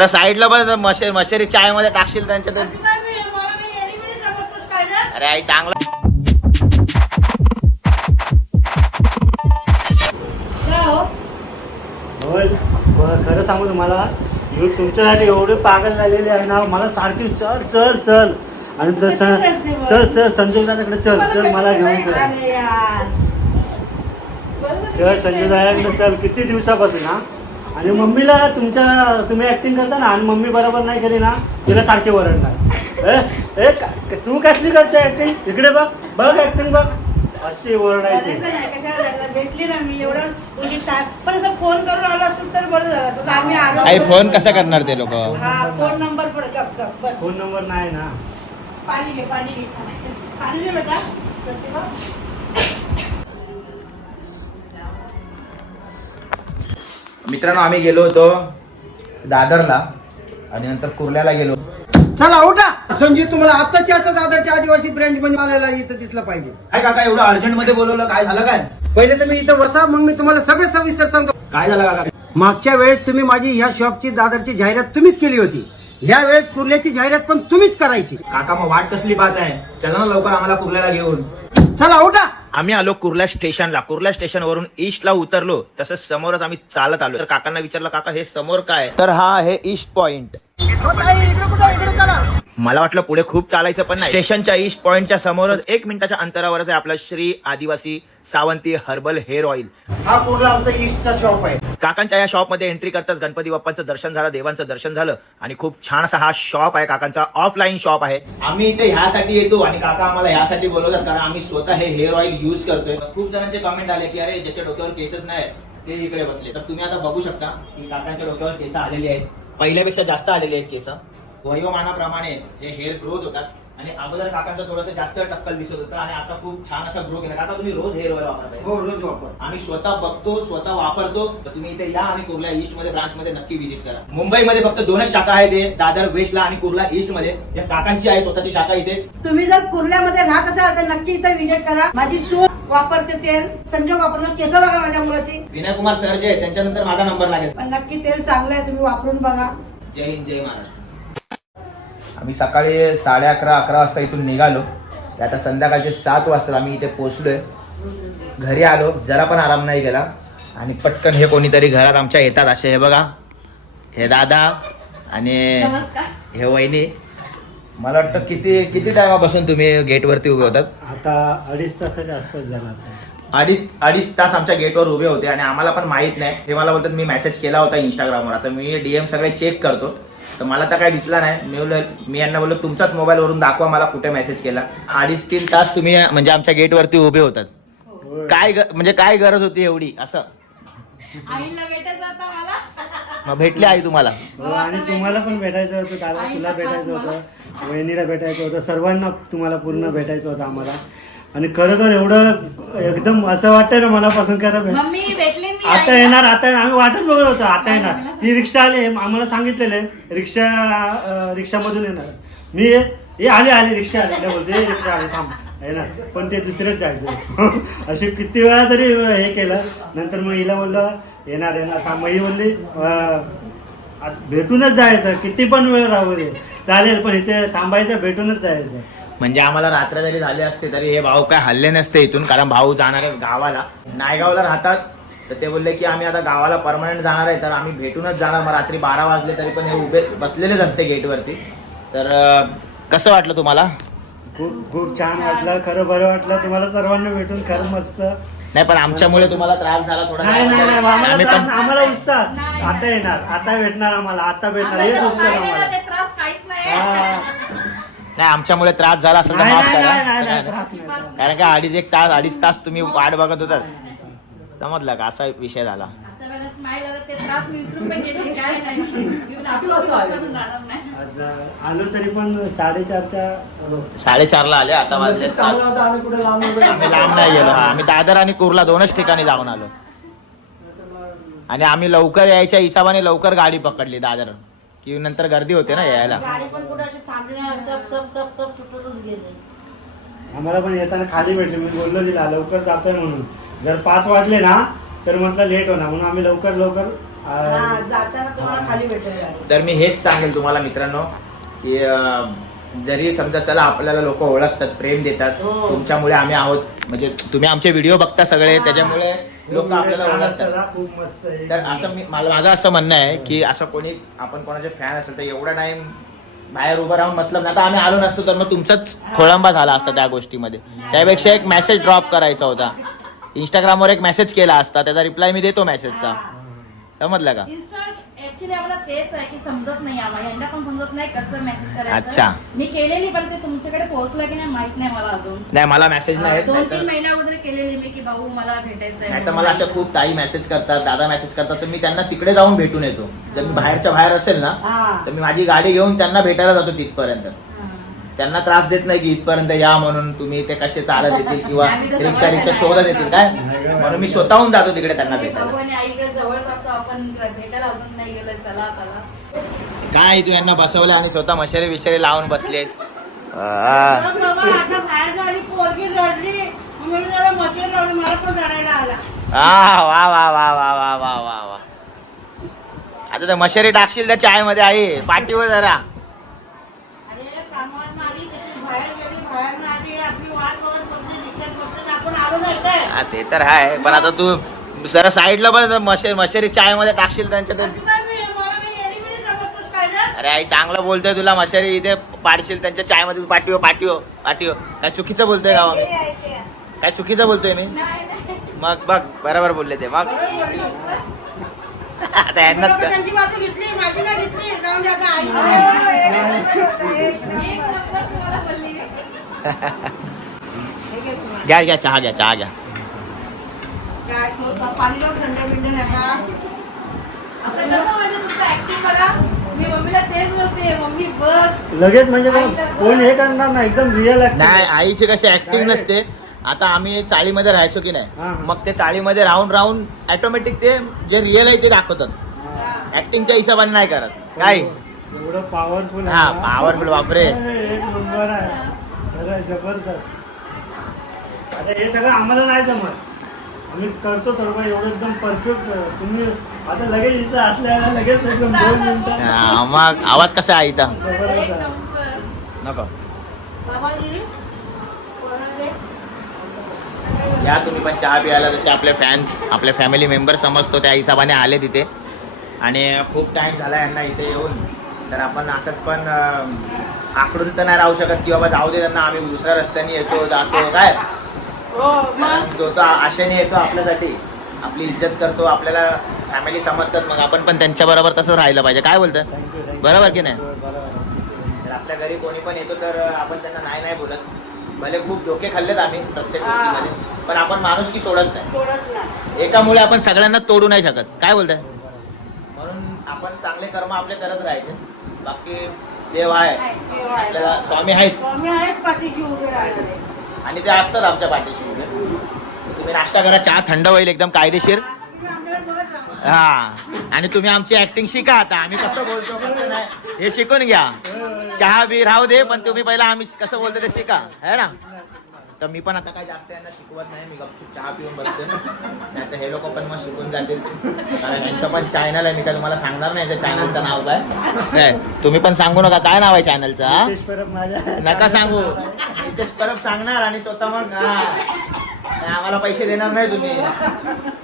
तर साईडला बस मशे मशेरी चायमध्ये टाकशील त्यांच्या तर अरे आई चांगला. होय ब- खरं सांगू तुम्हाला ह्यो तुमच्यासाठी एवढे पागल झालेले आहे ना मला सारखी चल चल चल. आणि तसं चल चल संजय दादाकडे चल चल मला घेऊन चल. चल संजय दादाकडे चल किती दिवसापासून हा? आणि मम्मीला तुमच्या तुम्ही ऍक्टिंग करता ना आणि मम्मी बरोबर नाही केली ना तिला सारखे ओरडणार. ए, तू कसली करते ऍक्टिंग इकडे बघ बघ ऍक्टिंग बघ. अशी ओरडायची. भेटली ना मी एवढं पण असं फोन करून आलो असतं तर बरं झालं असतं. आम्ही आलो. आई फोन कसा करणार ते लोक? हा फोन नंबर फोन नंबर नाही ना. पाणी घे पाणी घे. पाणी दे बेटा. मित्रांनो आम्ही गेलो होतो दादरला आणि नंतर कुर्ल्याला गेलो. चला उठा. संजीव तुम्हाला आत्ताच्या आता दादरच्या आदिवासी ब्रँच मध्ये आलेला इथं दिसलं पाहिजे. काय काका एवढं अर्जंटमध्ये बोलवलं काय झालं काय? पहिले तुम्ही इथं बसा मग मी तुम्हाला सगळं सविस्तर सांगतो. काय झालं काका? मागच्या वेळेस तुम्ही माझी ह्या शॉपची दादरची जाहिरात तुम्हीच केली होती. ह्या वेळेस कुर्ल्याची जाहिरात पण तुम्हीच करायची. काका मग वाट कसली पाहत आहे चला ना लवकर आम्हाला कुर्ल्याला घेऊन. चला उठा. आम्ही आलो कुर्ला स्टेशनला. कुर्ला स्टेशनवरून ईस्टला उतरलो. तसंच समोरच आम्ही चालत आलो. तर काकांना विचारलं काका हे समोर काय? तर हा आहे ईस्ट पॉइंट. हो ताई, इकडे कुठं इकडे चला. मला वाटलं पुढे खूप चालायचं पण नाही. स्टेशनच्या ईस्ट पॉइंटच्या समोरच एक मिनिटाच्या अंतरावरच आहे आपलं श्री आदिवासी सावंती हर्बल हेअर ऑइल. हा कुर्ला आमचा ईस्टचा शॉप आहे. काकांच्या या शॉपमध्ये एंट्री करताच गणपती बाप्पांचं दर्शन झालं देवांचं दर्शन झालं आणि खूप छान असा हा शॉप आहे काकांचा ऑफलाईन शॉप आहे. आम्ही इथे ह्यासाठी येतो आणि काका आम्हाला ह्यासाठी बोलवतात कारण आम्ही स्वतः हे हेअर ऑइल युज करतोय. खूप जणांचे कमेंट आले की अरे ज्याच्या डोक्यावर केसच नाही ते इकडे बसले. तर तुम्ही आता बघू शकता की काकांच्या डोक्यावर केस आलेली आहेत. पहिल्यापेक्षा जास्त आलेले आहेत केस वयोमानाप्रमाणे हे हेअर ग्रोथ होतात. आणि अगोदर काकांचं थोडंसं जास्त टक्कल दिसत होतं आणि आता खूप छान असा ग्रो केला. काका तुम्ही रोज हेअर ऑइल वापरताय. हो रोज वापर. आम्ही स्वतः बघतो स्वतः वापरतो. तर तुम्ही इथे या आणि कुर्ला ईस्टमध्ये ब्रांच मध्ये नक्की व्हिजिट करा. मुंबईमध्ये फक्त दोनच शाखा आहेत हे, दादर वेस्टला आणि कुर्ला ईस्टमध्ये. या काकांची आहे स्वतःची शाखा इथे. तुम्ही जर कुर्ल्यामध्ये राहत असाल तर नक्की इथं विजिट करा. माझी सून वापरते तेल. संजोग वापरणं केस बघा माझ्या मुलाची. विनय कुमार सर जे आहेत त्यांच्यानंतर माझा नंबर लागेल. पण नक्की तेल चांगलं आहे तुम्ही वापरून बघा. जय हिंद जय महाराष्ट्र. आम्ही सकाळी साडे अकरा अकरा वाजता इथून निघालो. ते आता संध्याकाळचे सात वाजता आम्ही इथे पोहोचलोय. घरी आलो जरा पण आराम नाही केला. आणि पटकन हे कोणीतरी घरात आमच्या येतात असे हे बघा. हे दादा आणि हे वहिनी. मला वाटतं किती किती टायमापासून तुम्ही गेटवरती उभे होतात? आता अडीच तासाच्या आसपास झाला असेल. अडीच अडीच तास आमच्या गेटवर उभे होते आणि आम्हाला पण माहीत नाही. ते मला बोलतात मी मेसेज केला होता इंस्टाग्रामवर आता मी डीएम सगळे चेक करतो. तर मला तर काही दिसला नाही. मी बोललो मी यांना बोललो तुमचाच मोबाईलवरून दाखवा मला कुठे मेसेज केला. अडीच तीन तास तुम्ही म्हणजे आमच्या गेटवरती उभे होतात. होय. काय ग- म्हणजे काय गरज होती एवढी? असं. आईला भेटायचं आता मला मग भेटली आई तुम्हाला? हो, आणि तुम्हाला पण भेटायचं होतं दादा तुला भेटायचं होतं वहिनीला भेटायचं होतं सर्वांना तुम्हाला पूर्ण भेटायचं होतं आम्हाला. आणि खरोखर एवढं एकदम असं वाटतंय ना मनापासून खरं भेट मम्मी भेटले आता येणार आता येणार. आम्ही वाटच बघत होतो आता येणार. ही रिक्षा आली आम्हाला सांगितलेले रिक्षा अं, रिक्षामधून येणार. मी हे आले आले रिक्षा आली. बोलते "ए, रिक्षा आली थांब येणार. पण ते दुसरेच जायचे. असे किती वेळा तरी हे केलं. नंतर मग हिला बोललं येणार येणार. थांब मग ही बोलली "अं, आ- भेटूनच जायचं. किती पण वेळ राहू दे. चालेल पण इथे थांबायचं भेटूनच जायचं. म्हणजे आम्हाला रात्र जरी झाली असते तरी हे भाऊ काय हल्ले नसते इथून कारण भाऊ जाणार आहे गावाला. नायगावला राहतात. तर ते बोलले की आम्ही आता गावाला परमनंट जाणार आहे तर आम्ही भेटूनच जाणार. मग रात्री बारा वाजले तरी पण हे उभे बसलेलेच असते गेटवरती तर कसं वाटलं तुम्हाला? खूप खूप छान वाटलं. खरं बरं वाटलं. तुम्हाला सर्वांना भेटून खरं मस्त. नाही पण आमच्यामुळे तुम्हाला त्रास झाला थोडा. नाही नाही नाही. आम्हाला आम्ही त्रास- पण आम्हाला उत्साह. आता येणार. आता भेटणार आम्हाला. आता भेटणार. हेच उत्साह आम्हाला. ते त्रास काहीच नाही. हा. नाही आमच्यामुळे त्रास झाला असेल तर नाही, माफ नाही, करा. नाही, नाही, नाही, सगळ्यांना. त्रास नाही, त्रास कारण का अडीच एक तास अडीच तास तुम्ही वाट बघत होतात. समजलं का? असा विषय झाला. आला तरी पण साडेचारच्या साडेचारला आले आता वाजले सात. आम्ही लांब नाही गेलो हा. आम्ही दादर आणि कुर्ला दोनच ठिकाणी जाऊन आलो. आणि आम्ही लवकर यायच्या हिसाबाने लवकर गाडी पकडली दादर. की नंतर गर्दी होते ना यायला. आम्हाला पण येताना खाली भेटले मी बोललो तिला लवकर जातोय म्हणून. जर पाच वाजले ना तर म्हटलं लेट होणार. म्हणून आम्ही लवकर लवकर हा, जाताना तुम्हाला खाली भेटेल तर मी हेच सांगेल तुम्हाला मित्रांनो की अं, जरी समजा चला आपल्याला लोक ओळखतात प्रेम देतात हो. तुमच्यामुळे आम्ही आहोत. म्हणजे तुम्ही आमचे व्हिडिओ बघता सगळे त्याच्यामुळे लोक आपल्याला ओळखतात. खूप मस्त आहे. तर असं मी मला माझं असं म्हणणं आहे की असं कोणी आपण कोणाचे फॅन असेल तर एवढा टाइम बाहेर उभं राहून मतलब नाही. आता आम्ही आलो नसतो तर मग तुमचाच खोळंबा झाला असता त्या गोष्टीमध्ये. त्यापेक्षा एक मेसेज ड्रॉप करायचा होता. इंस्टाग्रामवर एक मेसेज केला असता त्याचा रिप्लाय मी देतो मेसेजचा समजलं का? इन्स्टा ऍक्च्युली आम्हाला तेच आहे की समजत नाही आम्हाला. यांना पण समजत नाही कसं मेसेज करायचं. अच्छा. मी केलेली पण ते तुमच्याकडे पोहोचलं की नाही माहीत नाही मला अजून. नाही मला मेसेज नाही. येत, दोन नाहीतर- तीन महिन्या अगोदर केलेली मी की भाऊ मला भेटायचंय नाही तर मला असं खूप ताई मेसेज करतात दादा मेसेज करतात तर मी त्यांना तिकडे जाऊन भेटून येतो. जर मी बाहेरच्या बाहेर असेल ना हा. तर मी माझी गाडी घेऊन त्यांना भेटायला जातो तिथपर्यंत. त्यांना त्रास देत नाही की इथपर्यंत या म्हणून तुम्ही ते कसे चालत येतील किंवा रिक्षा रिक्षा शोधत येतील काय? म्हणून मी स्वतःहून जातो तिकडे त्यांना भेटायला. काय तू यांना बसवलं आणि स्वतः मशारी विषारी लावून बसलेस? वा वा वा वा वा वा वा आता टाकशील त्या चायमध्ये आई पाठीवर जरा. हा, ते तर आहे पण आता तू जरा साईडला पण मशे मशेरी चायमध्ये टाकशील त्यांच्या ते अरे आई चांगलं बोलतोय तुला मशेरी इथे पाडशील त्यांच्या चायमध्ये पाठीव पाठीव पाठीव काय चुकीचं बोलतोय मी काय चुकीचं बोलतोय मी मग बघ बरोबर बोलले ते मग. आता यांनाच का घ्या घ्या चहा घ्या चहा घ्या. म्हणजे लगेच म्हणजे कोण हे करणार ना एकदम रिअल नाही आईची कशी ऍक्टिंग नसते. आता आम्ही चाळीमध्ये राहायचो की हा, नाही हा. मग ते चाळीमध्ये राहून राहून ऑटोमॅटिक ते जे रिअल आहे ते दाखवतात. ऍक्टिंगच्या हिशोबाने नाही करत. काय? एवढं पॉवरफुल हा पॉवरफुल बापरे. एक नंबर आहे. खरं जबरदस्त. आता हे सगळं आम्हाला नाही जमत. आम्ही करतो तर बा एवढं एकदम परफेक्ट तुम्ही आता लगेच इथं असल्या लगेच एकदम दोन हा, मग आवाज कसा आहे आईचा? जबरदस्त एक आहे. नंबर. नको. बाबा या तुम्ही पण चहा प्यायला जसे आपले फॅन्स आपले फॅमिली मेंबर समजतो त्या हिशोबाने आले तिथे. आणि खूप टाइम झाला यांना इथे येऊन. तर आपण असंच पण अं, आकडून तर नाही राहू शकत की बाबा जाऊ दे त्यांना आम्ही दुसऱ्या रस्त्याने येतो जातो काय? हो तो आशेने येतो आपल्यासाठी. आपली इज्जत करतो आपल्याला फॅमिली समजतात मग. आपण पण त्यांच्या बरोबर तसं राहिलं पाहिजे. काय बोलतं. बरोबर की नाही? तर आपल्या घरी कोणी पण येतो तर आपण त्यांना नाही नाही बोलत. भले खूप धोके खाल्लेत आम्ही प्रत्येक गोष्टीमध्ये पण आपण माणूस की सोडत नाही. एकामुळे आपण सगळ्यांना तोडू नाही शकत. काय बोलताय? म्हणून आपण चांगले कर्म आपले करत राहायचे. बाकी देव आहे. देव आहे. आपल्याला स्वामी आहेत. आणि ते असतात आमच्या पाठीशी. उभे तुम्ही नाश्ता करा चहा थंड होईल एकदम कायदेशीर. हा. आणि तुम्ही आमची ऍक्टिंग शिका आता. आम्ही कसं बोलतो कसं नाही हे शिकून घ्या. चहा बी राहू दे पण तुम्ही पहिला आम्ही कसं बोलतो ते शिका. है ना? तर मी पण आता काय जास्त यांना शिकवत नाही मी गपचूप चहा पिऊन बसते. नाही तर हे लोक पण मग शिकून जातील. कारण यांचं पण चॅनल आहे मी काय तुम्हाला सांगणार नाही याच्या चॅनलचं नाव काय? काय तुम्ही पण सांगू नका काय नाव आहे चॅनलचं हा? नका सांगू. नितेश परब सांगणार आणि स्वतः मग हा. नाही, आम्हाला पैसे देणार नाही तुम्ही.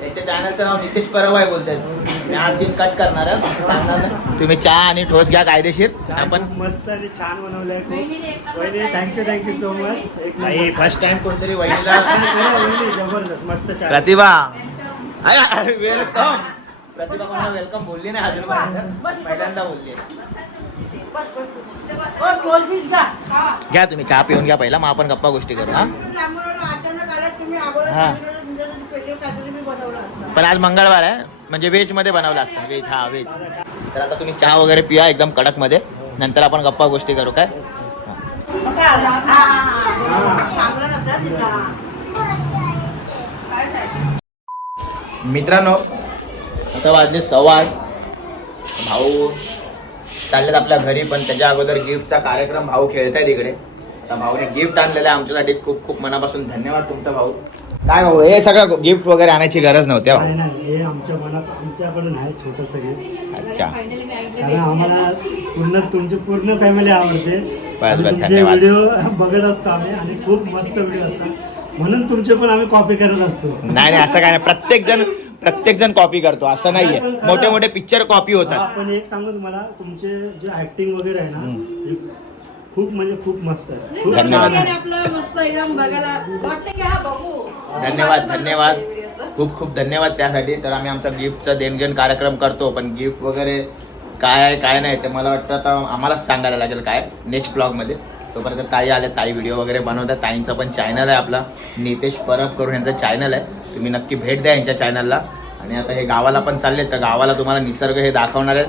त्याच्या चॅनलचं नाव नितेश परब आहे बोलतात मी हा सीन कट करणार आहे, सांगणार नाही. तुम्ही चहा आणि ठोस घ्या कायदेशीर. चहा आपण मस्त आणि छान बनवलंय खूप. वहिनी थँक्यू. थँक्यू सो मच एक नाही फर्स्ट टाइम कोणतरी वहिनीला वहिनी जबरदस्त मस्त चहा. प्रतिभा. वेलकम प्रतिभा कोणाला वेलकम बोलली नाही अजून पहिल्यांदा बोलली घ्या तुम्ही चहा पिऊन घ्या पहिला. मग आपण गप्पा गोष्टी करू हा? हा. पण आज मंगळवार आहे. म्हणजे व्हेजमध्ये बनवलं असतं. व्हेज हा व्हेज तर आता तुम्ही चहा वगैरे पिया एकदम कडकमध्ये नंतर आपण गप्पा गोष्टी करू काय? मित्रांनो आता वाजले सवाल भाऊ चाललेत आपल्या घरी पण त्याच्या अगोदर गिफ्टचा कार्यक्रम भाऊ खेळतायत इकडे. आता भाऊने गिफ्ट आणलेलं आहे आमच्यासाठी. खूप खूप मनापासून धन्यवाद तुमचा भाऊ. काय भाऊ हे सगळं गिफ्ट वगैरे आणायची गरज नव्हती हो. नाही नाही हे आमच्या मनात आमच्याकडून आहे छोटस हे अच्छा. कारण आम्हाला पूर्ण तुमची पूर्ण फॅमिली आवडते. बस, आणि बस, तुमचे धन्यवाद. व्हिडिओ बघत असतो आम्ही आणि खूप मस्त व्हिडिओ असतात. म्हणून तुमचे पण आम्ही कॉपी करत असतो. नाही नाही असं काय नाही. प्रत्येक जण प्रत्येक जण कॉपी करतो. असं नाहीये. पण खरं- मोठे मोठे पिक्चर कॉपी होतात. पण एक सांगू तुम्हाला तुमचे जे ऍक्टिंग वगैरे आहे ना खूप म्हणजे खूप मस्त आहे. खूप धन्यवाद. छान आहे. आपलं मस्त एकदम बघायला वाटतं की हा बघू. धन्यवाद धन्यवाद. खूप खूप धन्यवाद त्यासाठी. तर आम्ही आमचा गिफ्टचा देणगेण कार्यक्रम करतो पण गिफ्ट वगैरे काय आहे काय नाही ते मला वाटतं आता आम्हालाच सांगायला लागेल काय नेक्स्ट ब्लॉगमध्ये तोपर्यंत ताई आले ताई व्हिडिओ वगैरे बनवतात. ताईंचा पण चॅनल आहे आपला. नितेश परब करून यांचं चॅनल आहे. तुम्ही नक्की भेट द्या यांच्या चॅनलला आणि आता हे गावाला पण चालले तर गावाला तुम्हाला निसर्ग हे दाखवणार आहेत.